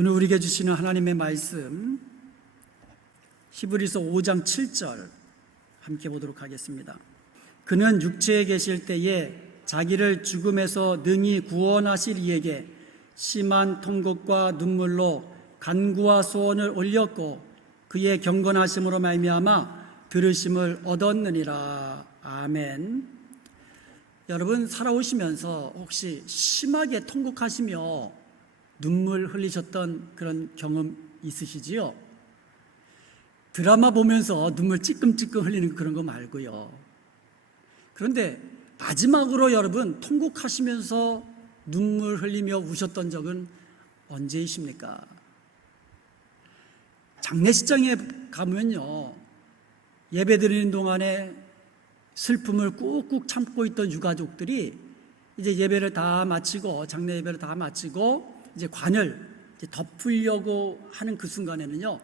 오늘 우리에게 주시는 하나님의 말씀 히브리서 5장 7절 함께 보도록 하겠습니다. 그는 육체에 계실 때에 자기를 죽음에서 능히 구원하실 이에게 심한 통곡과 눈물로 간구와 소원을 올렸고 그의 경건하심으로 말미암아 들으심을 얻었느니라. 아멘. 여러분, 살아오시면서 혹시 심하게 통곡하시며 눈물 흘리셨던 그런 경험 있으시지요? 드라마 보면서 눈물 찔끔찔끔 흘리는 그런 거 말고요. 그런데 마지막으로 여러분 통곡하시면서 눈물 흘리며 우셨던 적은 언제이십니까? 장례식장에 가면요, 예배 드리는 동안에 슬픔을 꾹꾹 참고 있던 유가족들이 이제 예배를 다 마치고, 장례 예배를 다 마치고 이제 관을 이제 덮으려고 하는 그 순간에는요,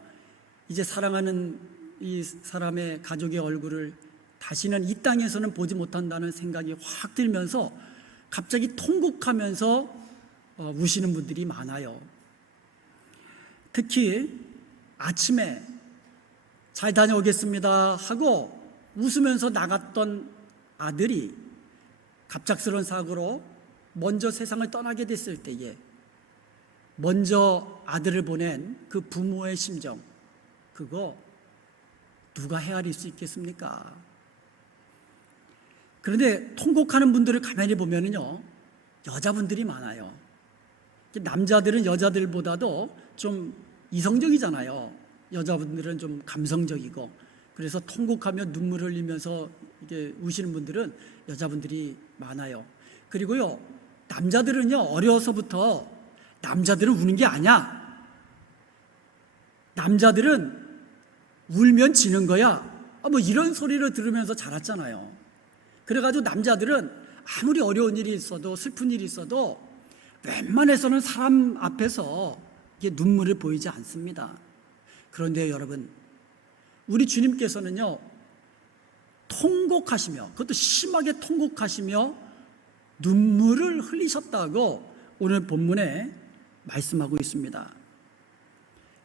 이제 사랑하는 이 사람의 가족의 얼굴을 다시는 이 땅에서는 보지 못한다는 생각이 확 들면서 갑자기 통곡하면서 우시는 분들이 많아요. 특히 아침에 잘 다녀오겠습니다 하고 웃으면서 나갔던 아들이 갑작스러운 사고로 먼저 세상을 떠나게 됐을 때에 먼저 아들을 보낸 그 부모의 심정, 그거 누가 헤아릴 수 있겠습니까? 그런데 통곡하는 분들을 가만히 보면요, 여자분들이 많아요. 남자들은 여자들보다도 좀 이성적이잖아요. 여자분들은 좀 감성적이고, 그래서 통곡하며 눈물 흘리면서 이게 우시는 분들은 여자분들이 많아요. 그리고요, 남자들은요, 어려서부터 남자들은 우는 게 아니야, 남자들은 울면 지는 거야, 뭐 이런 소리를 들으면서 자랐잖아요. 그래가지고 남자들은 아무리 어려운 일이 있어도 슬픈 일이 있어도 웬만해서는 사람 앞에서 이게 눈물을 보이지 않습니다. 그런데 여러분, 우리 주님께서는요, 통곡하시며, 그것도 심하게 통곡하시며 눈물을 흘리셨다고 오늘 본문에 말씀하고 있습니다.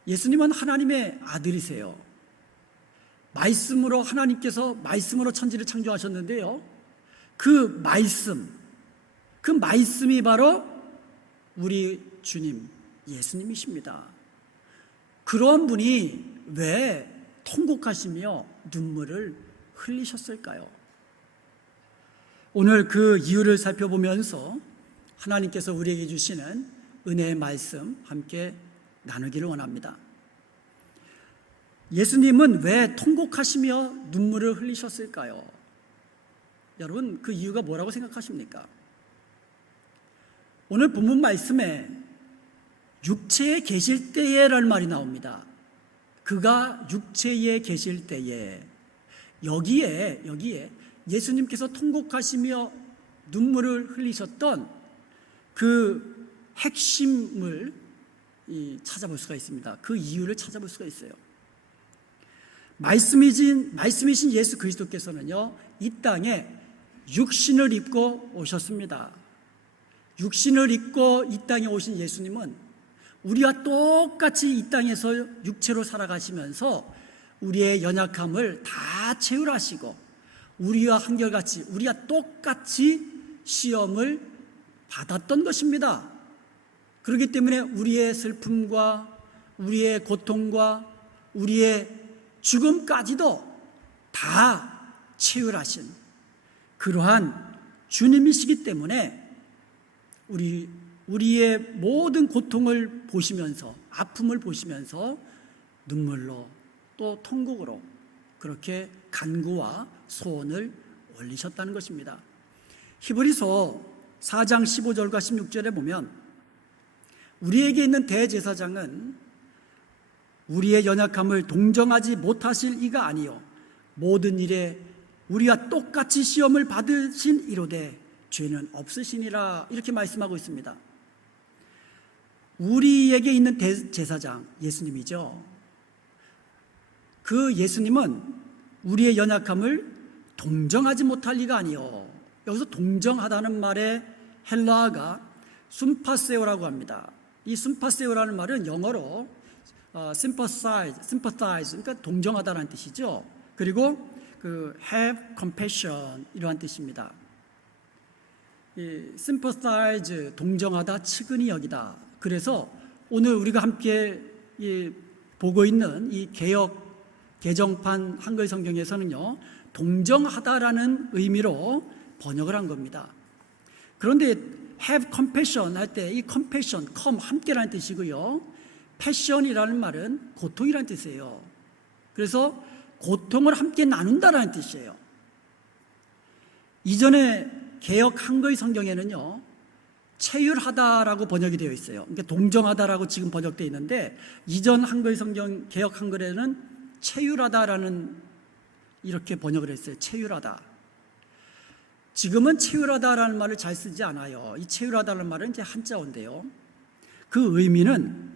예수님은 하나님의 아들이세요. 말씀으로, 하나님께서 말씀으로 천지를 창조하셨는데요, 그 말씀이 바로 우리 주님 예수님이십니다. 그러한 분이 왜 통곡하시며 눈물을 흘리셨을까요? 오늘 그 이유를 살펴보면서 하나님께서 우리에게 주시는 은혜의 말씀 함께 나누기를 원합니다. 예수님은 왜 통곡하시며 눈물을 흘리셨을까요? 여러분, 그 이유가 뭐라고 생각하십니까? 오늘 본문 말씀에 육체에 계실 때에라는 말이 나옵니다. 그가 육체에 계실 때에, 여기에 예수님께서 통곡하시며 눈물을 흘리셨던 그 핵심을 찾아볼 수가 있습니다. 그 이유를 찾아볼 수가 있어요. 말씀이신 예수 그리스도께서는요, 이 땅에 육신을 입고 오셨습니다. 육신을 입고 이 땅에 오신 예수님은 우리와 똑같이 이 땅에서 육체로 살아가시면서 우리의 연약함을 다 채울하시고 우리와 한결같이, 우리와 똑같이 시험을 받았던 것입니다. 그렇기 때문에 우리의 슬픔과 우리의 고통과 우리의 죽음까지도 다 채울하신 그러한 주님이시기 때문에 우리의 모든 고통을 보시면서, 아픔을 보시면서 눈물로 또 통곡으로 그렇게 간구와 소원을 올리셨다는 것입니다. 히브리서 4장 15절과 16절에 보면 우리에게 있는 대제사장은 우리의 연약함을 동정하지 못하실 이가 아니요 모든 일에 우리와 똑같이 시험을 받으신 이로되 죄는 없으시니라, 이렇게 말씀하고 있습니다. 우리에게 있는 대제사장 예수님이죠. 그 예수님은 우리의 연약함을 동정하지 못할 리가 아니요, 여기서 동정하다는 말의 헬라어가 순파세오라고 합니다. 이 심파세오라는 말은 영어로 sympathize, 그러니까 동정하다라는 뜻이죠. 그리고 그 have compassion 이러한 뜻입니다. 이 sympathize, 동정하다, 측은히 여기다. 그래서 오늘 우리가 함께 보고 있는 이 개정판 한글 성경에서는요, 동정하다라는 의미로 번역을 한 겁니다. 그런데 have compassion 할 때 이 compassion, 함께라는 뜻이고요. passion이라는 말은 고통이라는 뜻이에요. 그래서 고통을 함께 나눈다라는 뜻이에요. 이전에 개역 한글 성경에는요, 체휼하다라고 번역이 되어 있어요. 그러니까 동정하다라고 지금 번역되어 있는데, 이전 한글 성경 개역 한글에는 체휼하다라는 이렇게 번역을 했어요. 체휼하다. 지금은 체휼하다라는 말을 잘 쓰지 않아요. 이 체휼하다라는 말은 이제 한자어인데요. 그 의미는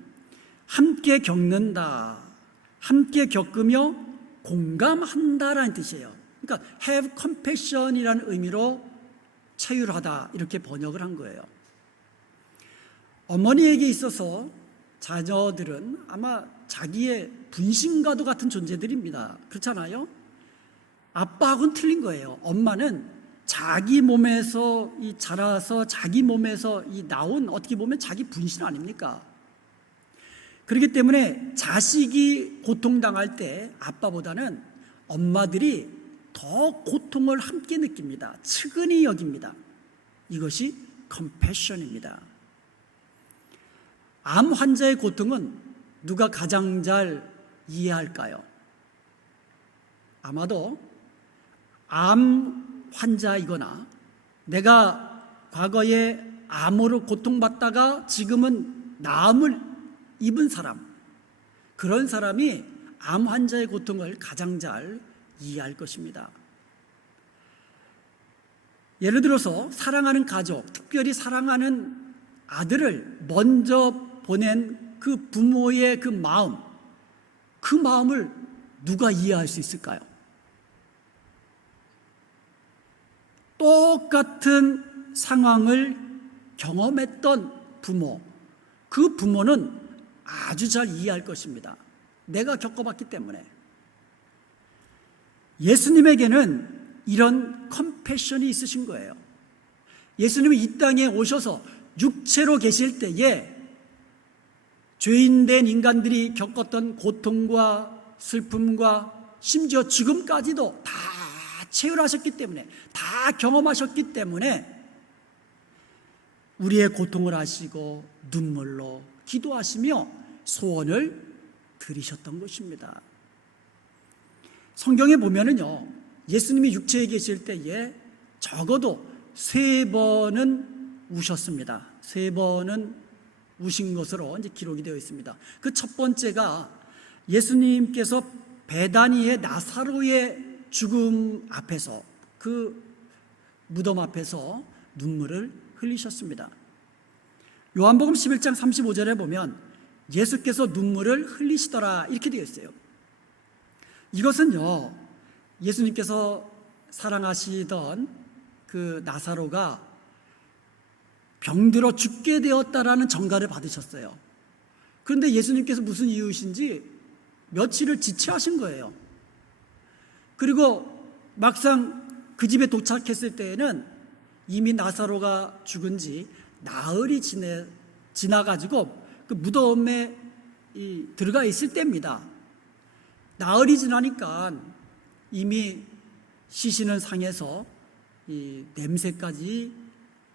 함께 겪는다, 함께 겪으며 공감한다라는 뜻이에요. 그러니까 have compassion이라는 의미로 체휼하다 이렇게 번역을 한 거예요. 어머니에게 있어서 자녀들은 아마 자기의 분신과도 같은 존재들입니다. 그렇잖아요? 아빠하고는 틀린 거예요. 엄마는 자기 몸에서 자라서 자기 몸에서 나온 어떻게 보면 자기 분신 아닙니까? 그렇기 때문에 자식이 고통당할 때 아빠보다는 엄마들이 더 고통을 함께 느낍니다. 측은히 여깁니다. 이것이 compassion입니다. 암 환자의 고통은 누가 가장 잘 이해할까요? 아마도 암 환자이거나 내가 과거에 암으로 고통받다가 지금은 나음을 입은 사람, 그런 사람이 암 환자의 고통을 가장 잘 이해할 것입니다. 예를 들어서 사랑하는 가족, 특별히 사랑하는 아들을 먼저 보낸 그 부모의 그 마음을 누가 이해할 수 있을까요? 똑같은 상황을 경험했던 부모, 그 부모는 아주 잘 이해할 것입니다. 내가 겪어봤기 때문에. 예수님에게는 이런 컴패션이 있으신 거예요. 예수님이 이 땅에 오셔서 육체로 계실 때에 죄인된 인간들이 겪었던 고통과 슬픔과 심지어 죽음까지도 다 체휼하셨기 때문에, 다 경험하셨기 때문에 우리의 고통을 아시고 눈물로 기도하시며 소원을 드리셨던 것입니다. 성경에 보면은요, 예수님이 육체에 계실 때에 적어도 3번은 우셨습니다. 3번은 우신 것으로 이제 기록이 되어 있습니다. 그 첫 번째가 예수님께서 베다니의 나사로의 죽음 앞에서, 그 무덤 앞에서 눈물을 흘리셨습니다. 요한복음 11장 35절에 보면 예수께서 눈물을 흘리시더라 이렇게 되어 있어요. 이것은요, 예수님께서 사랑하시던 그 나사로가 병들어 죽게 되었다라는 전가를 받으셨어요. 그런데 예수님께서 무슨 이유신지 며칠을 지체하신 거예요. 그리고 막상 그 집에 도착했을 때에는 이미 나사로가 죽은 지 나흘이 지나가지고 그 무덤에 들어가 있을 때입니다. 나흘이 지나니까 이미 시신은 상해서 이 냄새까지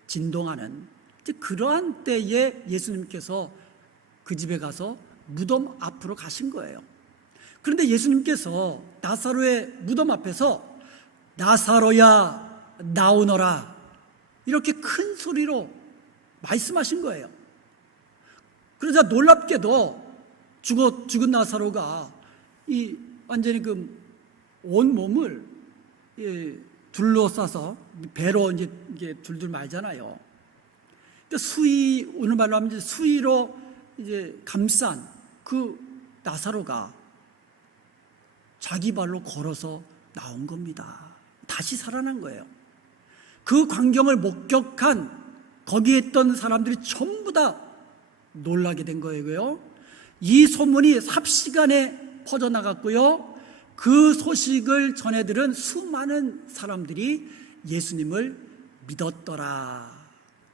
진동하는 그러한 때에 예수님께서 그 집에 가서 무덤 앞으로 가신 거예요. 그런데 예수님께서 나사로의 무덤 앞에서 나사로야 나오너라 이렇게 큰 소리로 말씀하신 거예요. 그러자 놀랍게도 죽은 나사로가 완전히 그 온 몸을 둘러싸서 배로 이게 둘둘 말잖아요. 오늘 말로 하면 수위로 감싼 그 나사로가 자기 발로 걸어서 나온 겁니다. 다시 살아난 거예요. 그 광경을 목격한 거기에 있던 사람들이 전부 다 놀라게 된 거예요. 이 소문이 삽시간에 퍼져나갔고요. 그 소식을 전해 들은 수많은 사람들이 예수님을 믿었더라.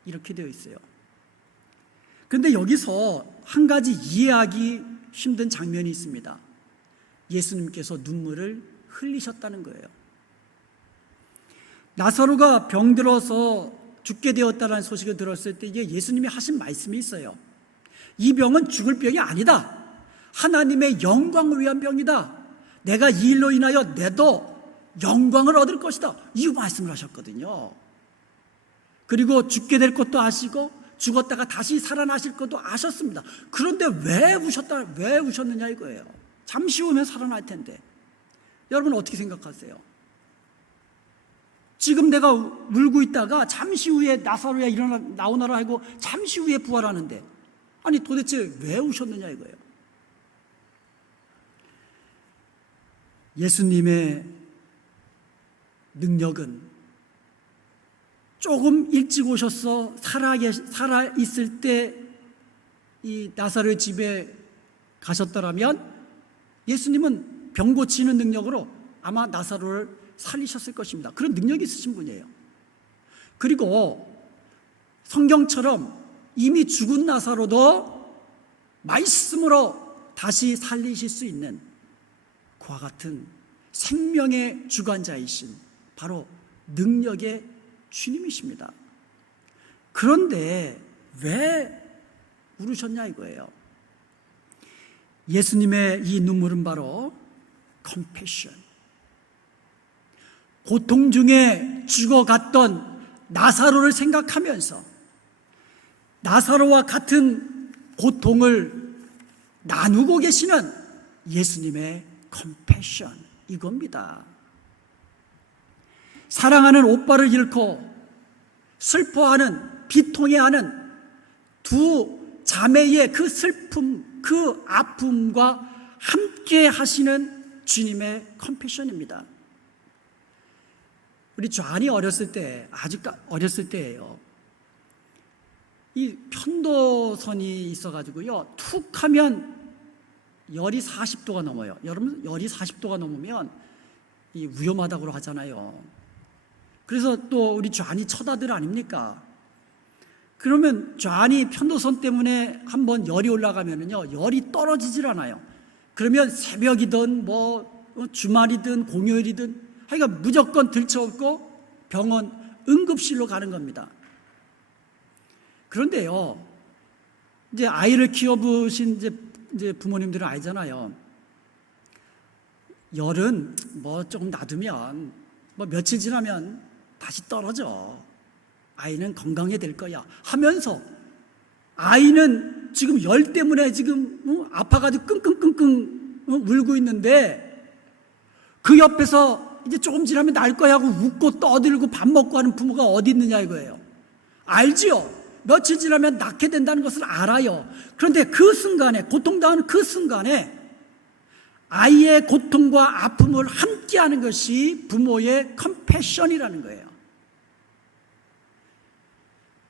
이렇게 되어 있어요. 그런데 여기서 한 가지 이해하기 힘든 장면이 있습니다. 예수님께서 눈물을 흘리셨다는 거예요. 나사로가 병들어서 죽게 되었다는 소식을 들었을 때 이게 예수님이 하신 말씀이 있어요. 이 병은 죽을 병이 아니다. 하나님의 영광을 위한 병이다. 내가 이 일로 인하여 내도 영광을 얻을 것이다. 이 말씀을 하셨거든요. 그리고 죽게 될 것도 아시고 죽었다가 다시 살아나실 것도 아셨습니다. 그런데 왜 우셨느냐 이거예요. 잠시 후면 살아날 텐데. 여러분 어떻게 생각하세요? 지금 내가 울고 있다가 잠시 후에 나사로야 나오너라 하고 잠시 후에 부활하는데, 아니 도대체 왜 우셨느냐 이거예요. 예수님의 능력은 조금 일찍 오셔서 살아있을 때 이 나사로의 집에 가셨더라면 예수님은 병 고치는 능력으로 아마 나사로를 살리셨을 것입니다. 그런 능력이 있으신 분이에요. 그리고 성경처럼 이미 죽은 나사로도 말씀으로 다시 살리실 수 있는 그와 같은 생명의 주관자이신 바로 능력의 주님이십니다. 그런데 왜 울으셨냐 이거예요. 예수님의 이 눈물은 바로 compassion, 고통 중에 죽어갔던 나사로를 생각하면서 나사로와 같은 고통을 나누고 계시는 예수님의 compassion, 이겁니다. 사랑하는 오빠를 잃고 슬퍼하는, 비통해하는 두 자매의 그 슬픔, 그 아픔과 함께 하시는 주님의 컴패션입니다. 우리 좌안이 어렸을 때, 아주 어렸을 때예요. 이 편도선이 있어가지고요, 툭 하면 열이 40도가 넘어요. 여러분, 열이 40도가 넘으면 이 위험하다고 하잖아요. 그래서 또 우리 좌안이 처다들 아닙니까? 그러면 좌안이 편도선 때문에 한번 열이 올라가면은요, 열이 떨어지질 않아요. 그러면 새벽이든 주말이든 공휴일이든 하여간 무조건 들쳐업고 병원 응급실로 가는 겁니다. 그런데요, 이제 아이를 키워보신 이제 부모님들은 알잖아요. 열은 조금 놔두면 며칠 지나면 다시 떨어져. 아이는 건강해 될 거야 하면서 아이는 지금 열 때문에 지금 아파가지고 끙끙끙끙 울고 있는데 그 옆에서 이제 조금 지나면 날 거야 하고 웃고 떠들고 밥 먹고 하는 부모가 어디 있느냐 이거예요. 알지요? 며칠 지나면 낳게 된다는 것을 알아요. 그런데 그 순간에, 고통당하는 그 순간에 아이의 고통과 아픔을 함께하는 것이 부모의 컴패션이라는 거예요.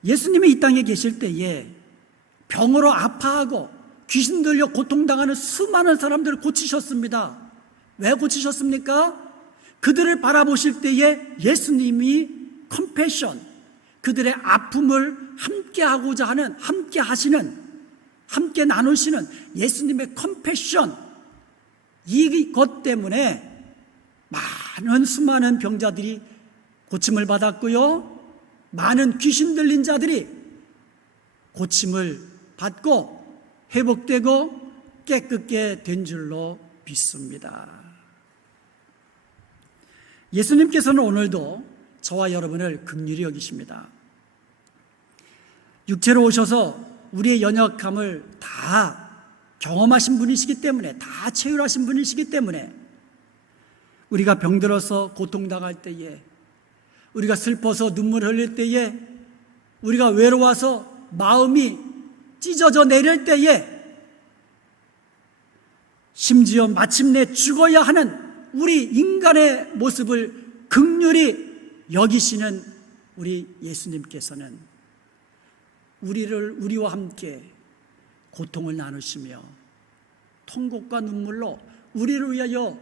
예수님이 이 땅에 계실 때에 병으로 아파하고 귀신 들려 고통당하는 수많은 사람들을 고치셨습니다. 왜 고치셨습니까? 그들을 바라보실 때에 예수님이 컴패션, 그들의 아픔을 함께하고자 하는, 함께 하시는, 함께 나누시는 예수님의 컴패션, 이것 때문에 수많은 병자들이 고침을 받았고요, 많은 귀신 들린 자들이 고침을 받고 회복되고 깨끗게 된 줄로 믿습니다. 예수님께서는 오늘도 저와 여러분을 긍휼히 여기십니다. 육체로 오셔서 우리의 연약함을 다 경험하신 분이시기 때문에, 다 체휼하신 분이시기 때문에 우리가 병들어서 고통당할 때에, 우리가 슬퍼서 눈물 흘릴 때에, 우리가 외로워서 마음이 찢어져 내릴 때에, 심지어 마침내 죽어야 하는 우리 인간의 모습을 긍휼히 여기시는 우리 예수님께서는 우리와 함께 고통을 나누시며 통곡과 눈물로 우리를 위하여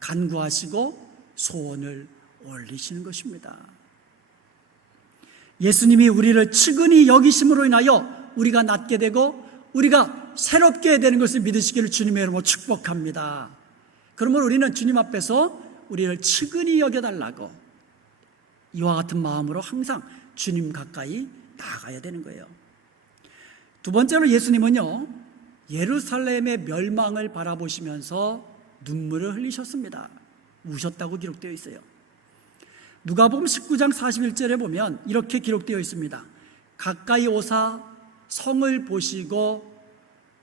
간구하시고 소원을 올리시는 것입니다. 예수님이 우리를 측은히 여기심으로 인하여 우리가 낫게 되고 우리가 새롭게 되는 것을 믿으시기를 주님의 이름으로 축복합니다. 그러면 우리는 주님 앞에서 우리를 측은히 여겨달라고 이와 같은 마음으로 항상 주님 가까이 나아가야 되는 거예요. 두 번째로 예수님은요, 예루살렘의 멸망을 바라보시면서 눈물을 흘리셨습니다. 우셨다고 기록되어 있어요. 누가복음 19장 41절에 보면 이렇게 기록되어 있습니다. 가까이 오사 성을 보시고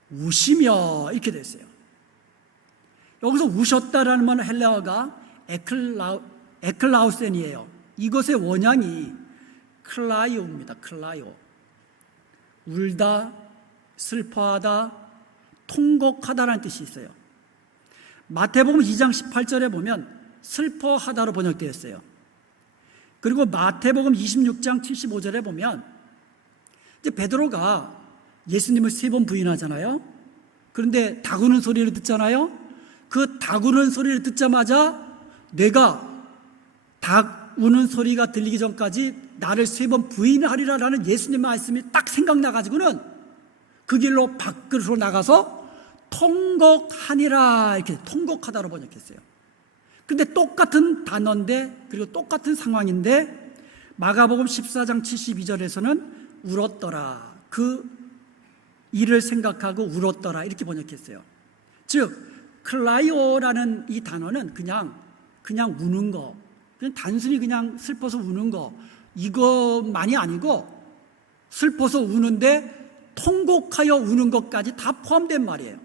우시며, 이렇게 되어 있어요. 여기서 우셨다라는 말은 헬라어가 에클라우센이에요. 이것의 원형이 클라이오입니다. 클라이오. 울다, 슬퍼하다, 통곡하다라는 뜻이 있어요. 마태복음 2장 18절에 보면 슬퍼하다로 번역되어 있어요. 그리고 마태복음 26장 75절에 보면 이제 베드로가 예수님을 3번 부인하잖아요. 그런데 닭 우는 소리를 듣잖아요. 그 닭 우는 소리를 듣자마자 내가 닭 우는 소리가 들리기 전까지 나를 3번 부인하리라라는 예수님의 말씀이 딱 생각나가지고는 그 길로 밖으로 나가서 통곡하니라, 이렇게 통곡하다로 번역했어요. 근데 똑같은 단어인데, 그리고 똑같은 상황인데 마가복음 14장 72절에서는 울었더라, 그 일을 생각하고 울었더라, 이렇게 번역했어요. 즉 클라이오라는 이 단어는 그냥 우는 거, 그냥 단순히 그냥 슬퍼서 우는 거, 이것만이 아니고 슬퍼서 우는데 통곡하여 우는 것까지 다 포함된 말이에요.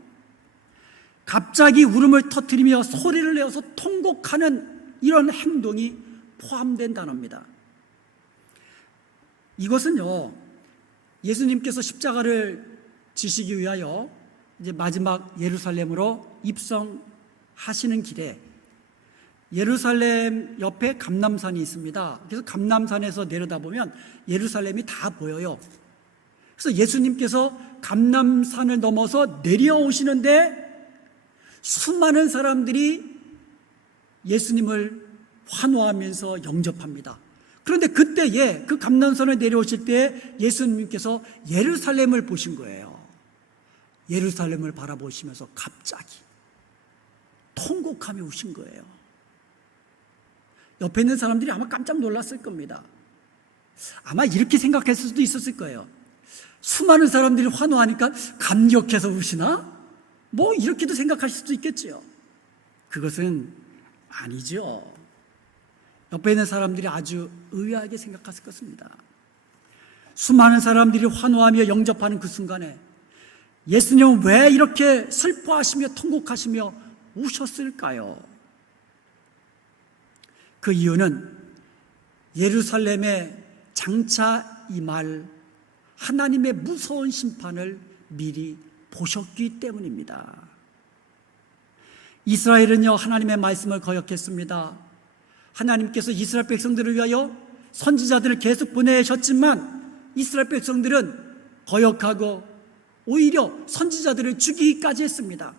갑자기 울음을 터뜨리며 소리를 내어서 통곡하는 이런 행동이 포함된 단어입니다. 이것은요, 예수님께서 십자가를 지시기 위하여 이제 마지막 예루살렘으로 입성하시는 길에 예루살렘 옆에 감람산이 있습니다. 그래서 감람산에서 내려다보면 예루살렘이 다 보여요. 그래서 예수님께서 감람산을 넘어서 내려오시는데 수많은 사람들이 예수님을 환호하면서 영접합니다. 그런데 그때에 그 감람산을 내려오실 때 예수님께서 예루살렘을 보신 거예요. 예루살렘을 바라보시면서 갑자기 통곡하며 우신 거예요. 옆에 있는 사람들이 아마 깜짝 놀랐을 겁니다. 아마 이렇게 생각했을 수도 있었을 거예요. 수많은 사람들이 환호하니까 감격해서 우시나? 뭐 이렇게도 생각하실 수도 있겠지요. 그것은 아니죠. 옆에 있는 사람들이 아주 의아하게 생각했을 것입니다. 수많은 사람들이 환호하며 영접하는 그 순간에 예수님은 왜 이렇게 슬퍼하시며 통곡하시며 우셨을까요? 그 이유는 예루살렘에 장차 임할 하나님의 무서운 심판을 미리 보셨기 때문입니다. 이스라엘은요, 하나님의 말씀을 거역했습니다. 하나님께서 이스라엘 백성들을 위하여 선지자들을 계속 보내셨지만 이스라엘 백성들은 거역하고 오히려 선지자들을 죽이기까지 했습니다.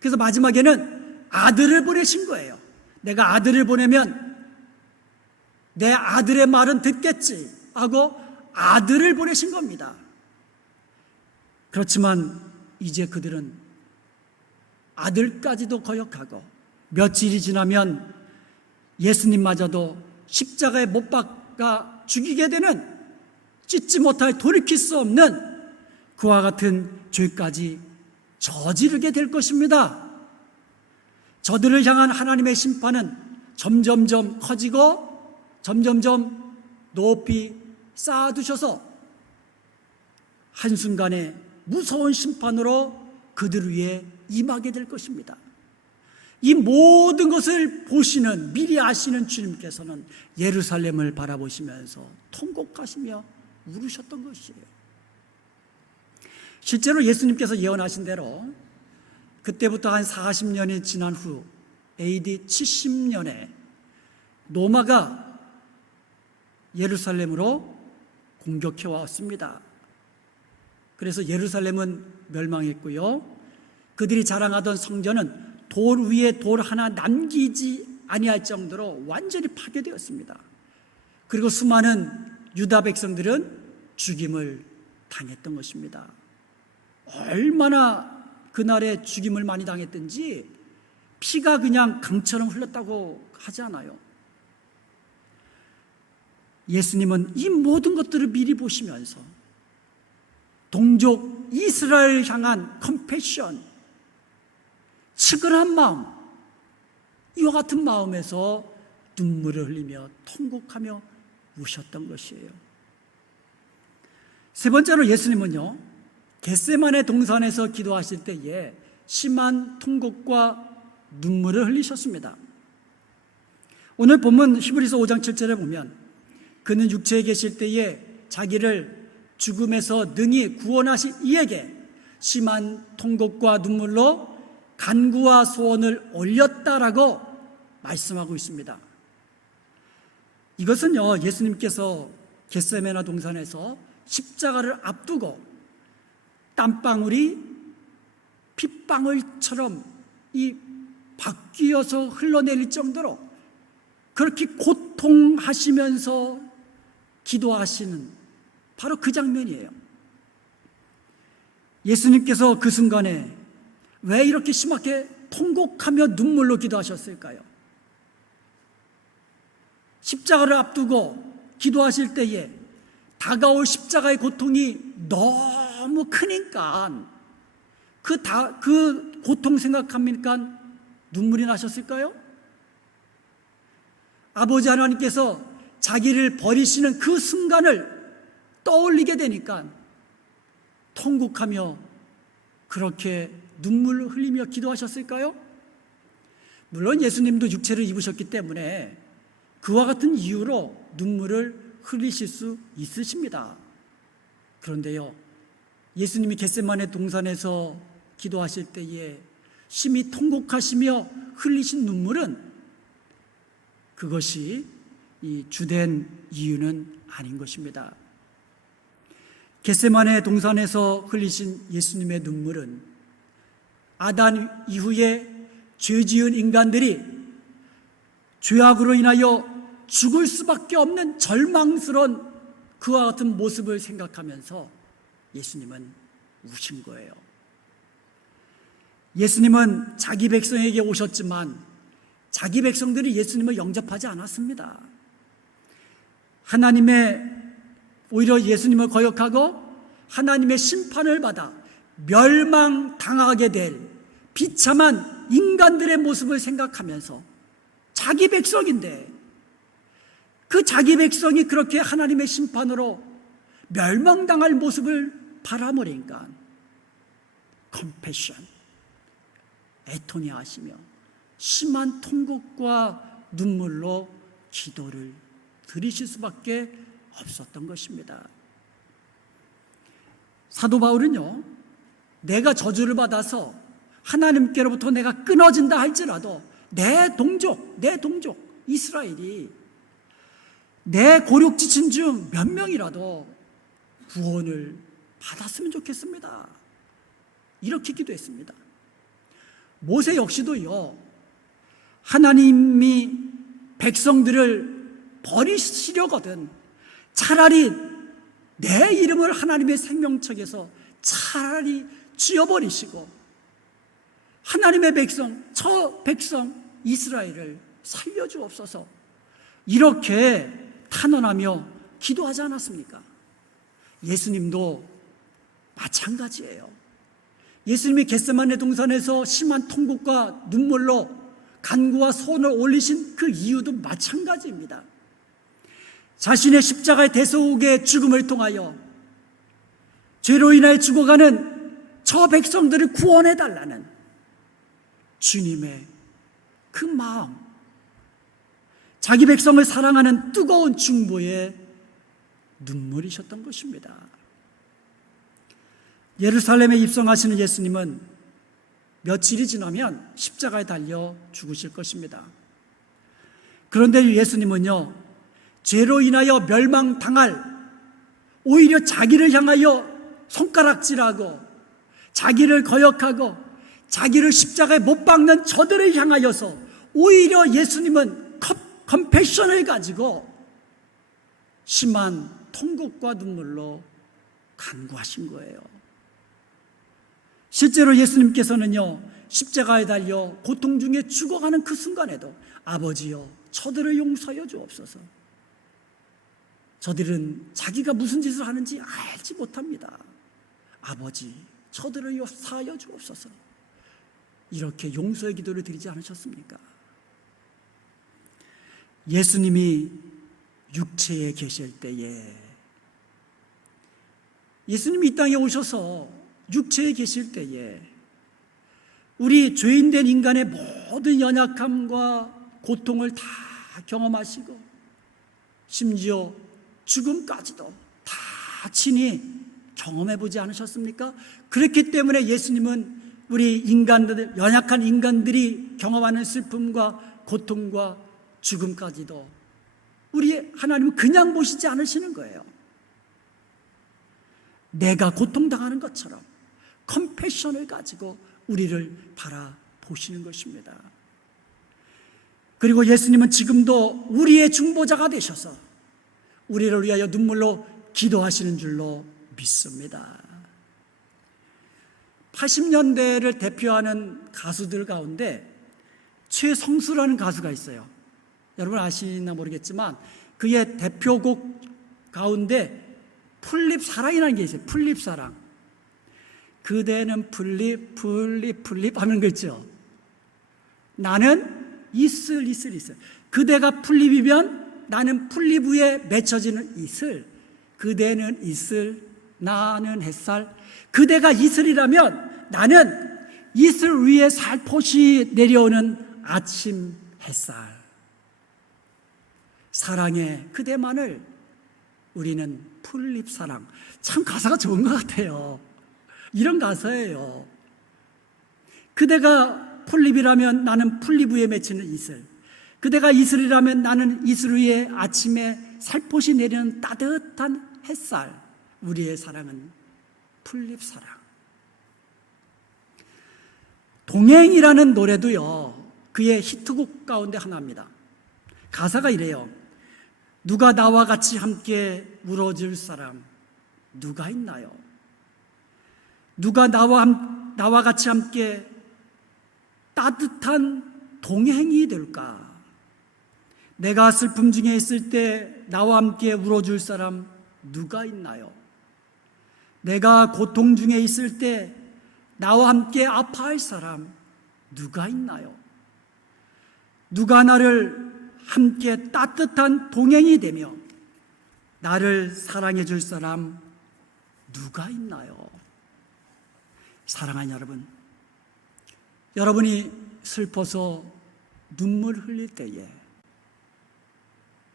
그래서 마지막에는 아들을 보내신 거예요. 내가 아들을 보내면 내 아들의 말은 듣겠지 하고 아들을 보내신 겁니다. 그렇지만 이제 그들은 아들까지도 거역하고 며칠이 지나면 예수님마저도 십자가에 못 박아 죽이게 되는, 찢지 못할, 돌이킬 수 없는 그와 같은 죄까지 저지르게 될 것입니다. 저들을 향한 하나님의 심판은 점점점 커지고 점점점 높이 쌓아두셔서 한순간에 무서운 심판으로 그들 위에 임하게 될 것입니다. 이 모든 것을 보시는, 미리 아시는 주님께서는 예루살렘을 바라보시면서 통곡하시며 울으셨던 것이에요. 실제로 예수님께서 예언하신 대로 그때부터 한 40년이 지난 후 AD 70년에 로마가 예루살렘으로 공격해 왔습니다. 그래서 예루살렘은 멸망했고요. 그들이 자랑하던 성전은 돌 위에 돌 하나 남기지 아니할 정도로 완전히 파괴되었습니다. 그리고 수많은 유다 백성들은 죽임을 당했던 것입니다. 얼마나 그날에 죽임을 많이 당했든지 피가 그냥 강처럼 흘렀다고 하지 않아요. 예수님은 이 모든 것들을 미리 보시면서 동족 이스라엘을 향한 컴패션, 측은한 마음, 이와 같은 마음에서 눈물을 흘리며 통곡하며 우셨던 것이에요. 세 번째로 예수님은요, 겟세마네 동산에서 기도하실 때에 심한 통곡과 눈물을 흘리셨습니다. 오늘 본문 히브리서 5장 7절에 보면 그는 육체에 계실 때에 자기를 죽음에서 능히 구원하신 이에게 심한 통곡과 눈물로 간구와 소원을 올렸다라고 말씀하고 있습니다. 이것은요, 예수님께서 겟세마네 동산에서 십자가를 앞두고 땀방울이 핏방울처럼 이 바뀌어서 흘러내릴 정도로 그렇게 고통하시면서 기도하시는 바로 그 장면이에요. 예수님께서 그 순간에 왜 이렇게 심하게 통곡하며 눈물로 기도하셨을까요? 십자가를 앞두고 기도하실 때에 다가올 십자가의 고통이 너무 크니까 그 고통 생각하니까 눈물이 나셨을까요? 아버지 하나님께서 자기를 버리시는 그 순간을 떠올리게 되니까 통곡하며 그렇게 눈물을 흘리며 기도하셨을까요? 물론 예수님도 육체를 입으셨기 때문에 그와 같은 이유로 눈물을 흘리실 수 있으십니다. 그런데요, 예수님이 겟세마네 동산에서 기도하실 때에 심히 통곡하시며 흘리신 눈물은 그것이 이 주된 이유는 아닌 것입니다. 겟세마네 동산에서 흘리신 예수님의 눈물은 아단 이후에 죄 지은 인간들이 죄악으로 인하여 죽을 수밖에 없는 절망스러운 그와 같은 모습을 생각하면서 예수님은 우신 거예요. 예수님은 자기 백성에게 오셨지만 자기 백성들이 예수님을 영접하지 않았습니다. 오히려 예수님을 거역하고 하나님의 심판을 받아 멸망당하게 될 비참한 인간들의 모습을 생각하면서 자기 백성인데 그 자기 백성이 그렇게 하나님의 심판으로 멸망당할 모습을 바라보니까 컴패션, 애통해 하시며 심한 통곡과 눈물로 기도를 드리실 수밖에 없었던 것입니다. 사도 바울은요, 내가 저주를 받아서 하나님께로부터 내가 끊어진다 할지라도 내 동족 이스라엘이 내 고륙 지친 중 몇 명이라도 구원을 받았으면 좋겠습니다. 이렇게 기도했습니다. 모세 역시도요, 하나님이 백성들을 버리시려거든 차라리 내 이름을 하나님의 생명책에서 차라리 지워버리시고 하나님의 백성, 저 백성 이스라엘을 살려주옵소서, 이렇게 탄원하며 기도하지 않았습니까? 예수님도 마찬가지예요. 예수님이 겟세마네 동산에서 심한 통곡과 눈물로 간구와 소원을 올리신 그 이유도 마찬가지입니다. 자신의 십자가의 대속의 죽음을 통하여 죄로 인하여 죽어가는 저 백성들을 구원해달라는 주님의 그 마음, 자기 백성을 사랑하는 뜨거운 중보의 눈물이셨던 것입니다. 예루살렘에 입성하시는 예수님은 며칠이 지나면 십자가에 달려 죽으실 것입니다. 그런데 예수님은요, 죄로 인하여 멸망당할, 오히려 자기를 향하여 손가락질하고 자기를 거역하고 자기를 십자가에 못 박는 저들을 향하여서 오히려 예수님은 컴패션을 가지고 심한 통곡과 눈물로 간구하신 거예요. 실제로 예수님께서는요, 십자가에 달려 고통 중에 죽어가는 그 순간에도 아버지여 저들을 용서하여 주옵소서. 저들은 자기가 무슨 짓을 하는지 알지 못합니다. 아버지 저들을 사하여 주옵소서. 이렇게 용서의 기도를 드리지 않으셨습니까? 예수님이 육체에 계실 때에, 예수님이 이 땅에 오셔서 육체에 계실 때에 우리 죄인된 인간의 모든 연약함과 고통을 다 경험하시고 심지어 죽음까지도 다 친히 경험해보지 않으셨습니까? 그렇기 때문에 예수님은 우리 인간들, 연약한 인간들이 경험하는 슬픔과 고통과 죽음까지도 우리 하나님은 그냥 보시지 않으시는 거예요. 내가 고통당하는 것처럼 컴패션을 가지고 우리를 바라보시는 것입니다. 그리고 예수님은 지금도 우리의 중보자가 되셔서 우리를 위하여 눈물로 기도하시는 줄로 믿습니다. 80년대를 대표하는 가수들 가운데 최성수라는 가수가 있어요. 여러분 아시나 모르겠지만 그의 대표곡 가운데 풀립사랑이라는 게 있어요. 풀립사랑. 그대는 풀립 하는 거 있죠. 나는 이슬. 그대가 풀립이면 나는 풀립 위에 맺혀지는 이슬. 그대는 이슬, 나는 햇살. 그대가 이슬이라면 나는 이슬 위에 살포시 내려오는 아침 햇살. 사랑해 그대만을 우리는 풀립사랑. 참 가사가 좋은 것 같아요. 이런 가사예요. 그대가 풀립이라면 나는 풀립 위에 맺히는 이슬. 그대가 이슬이라면 나는 이슬 위에 아침에 살포시 내리는 따뜻한 햇살. 우리의 사랑은 풀립사랑. 동행이라는 노래도요, 그의 히트곡 가운데 하나입니다. 가사가 이래요. 누가 나와 같이 함께 울어줄 사람 누가 있나요? 누가 나와 같이 함께 따뜻한 동행이 될까? 내가 슬픔 중에 있을 때 나와 함께 울어줄 사람 누가 있나요? 내가 고통 중에 있을 때 나와 함께 아파할 사람 누가 있나요? 누가 나를 함께 따뜻한 동행이 되며 나를 사랑해 줄 사람 누가 있나요? 사랑하는 여러분, 여러분이 슬퍼서 눈물 흘릴 때에,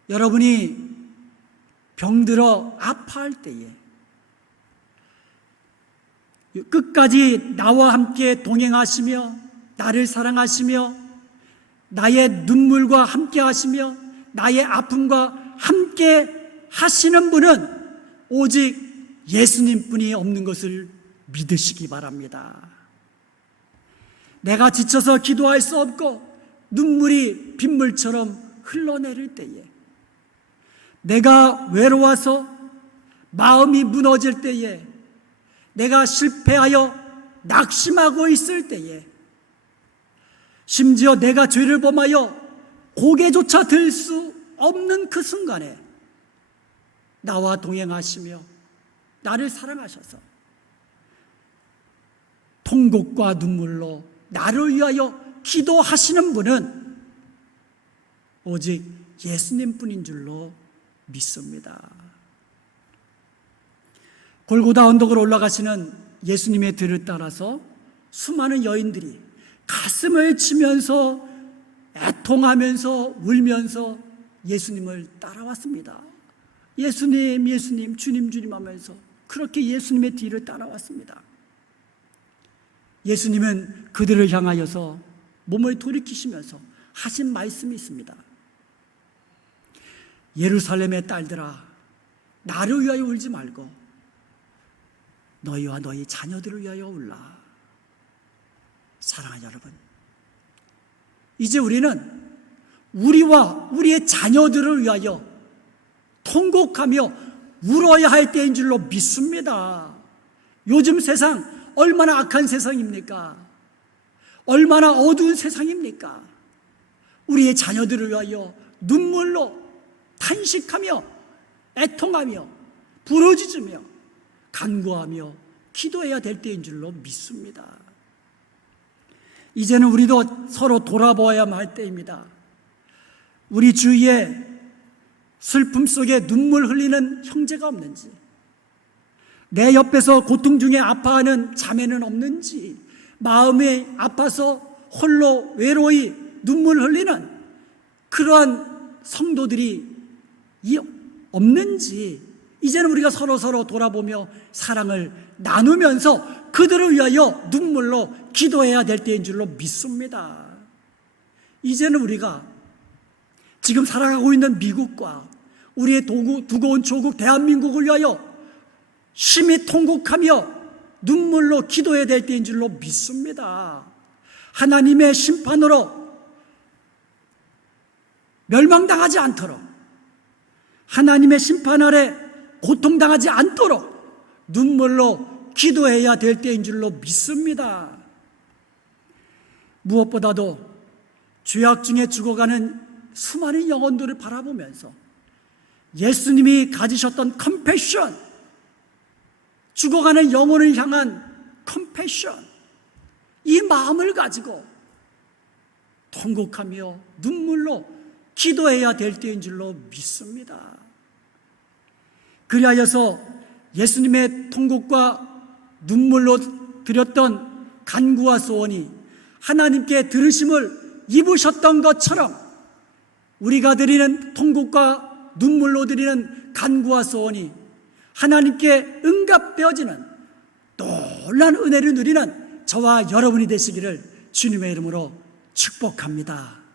여러분이 병들어 아파할 때에 끝까지 나와 함께 동행하시며 나를 사랑하시며 나의 눈물과 함께 하시며 나의 아픔과 함께 하시는 분은 오직 예수님뿐이 없는 것을 믿으시기 바랍니다. 내가 지쳐서 기도할 수 없고 눈물이 빗물처럼 흘러내릴 때에, 내가 외로워서 마음이 무너질 때에, 내가 실패하여 낙심하고 있을 때에, 심지어 내가 죄를 범하여 고개조차 들 수 없는 그 순간에 나와 동행하시며 나를 사랑하셔서 통곡과 눈물로 나를 위하여 기도하시는 분은 오직 예수님뿐인 줄로 믿습니다. 골고다 언덕을 올라가시는 예수님의 뒤를 따라서 수많은 여인들이 가슴을 치면서 애통하면서 울면서 예수님을 따라왔습니다. 예수님, 예수님, 주님, 주님 하면서 그렇게 예수님의 뒤를 따라왔습니다. 예수님은 그들을 향하여서 몸을 돌이키시면서 하신 말씀이 있습니다. 예루살렘의 딸들아, 나를 위하여 울지 말고 너희와 너희 자녀들을 위하여 울라. 사랑하는 여러분, 이제 우리는 우리와 우리의 자녀들을 위하여 통곡하며 울어야 할 때인 줄로 믿습니다. 요즘 세상 얼마나 악한 세상입니까? 얼마나 어두운 세상입니까? 우리의 자녀들을 위하여 눈물로 탄식하며 애통하며 부르짖으며 간구하며 기도해야 될 때인 줄로 믿습니다. 이제는 우리도 서로 돌아보아야만 할 때입니다. 우리 주위에 슬픔 속에 눈물 흘리는 형제가 없는지, 내 옆에서 고통 중에 아파하는 자매는 없는지, 마음이 아파서 홀로 외로이 눈물 흘리는 그러한 성도들이 없는지, 이제는 우리가 서로 돌아보며 사랑을 나누면서 그들을 위하여 눈물로 기도해야 될 때인 줄로 믿습니다. 이제는 우리가 지금 살아가고 있는 미국과 우리의 두고 온 조국 대한민국을 위하여 심히 통곡하며 눈물로 기도해야 될 때인 줄로 믿습니다. 하나님의 심판으로 멸망당하지 않도록, 하나님의 심판 아래 고통당하지 않도록 눈물로 기도해야 될 때인 줄로 믿습니다. 무엇보다도 죄악 중에 죽어가는 수많은 영혼들을 바라보면서 예수님이 가지셨던 컴패션, 죽어가는 영혼을 향한 컴패션, 이 마음을 가지고 통곡하며 눈물로 기도해야 될 때인 줄로 믿습니다. 그리하여서 예수님의 통곡과 눈물로 드렸던 간구와 소원이 하나님께 들으심을 입으셨던 것처럼 우리가 드리는 통곡과 눈물로 드리는 간구와 소원이 하나님께 응답되어지는 놀라운 은혜를 누리는 저와 여러분이 되시기를 주님의 이름으로 축복합니다.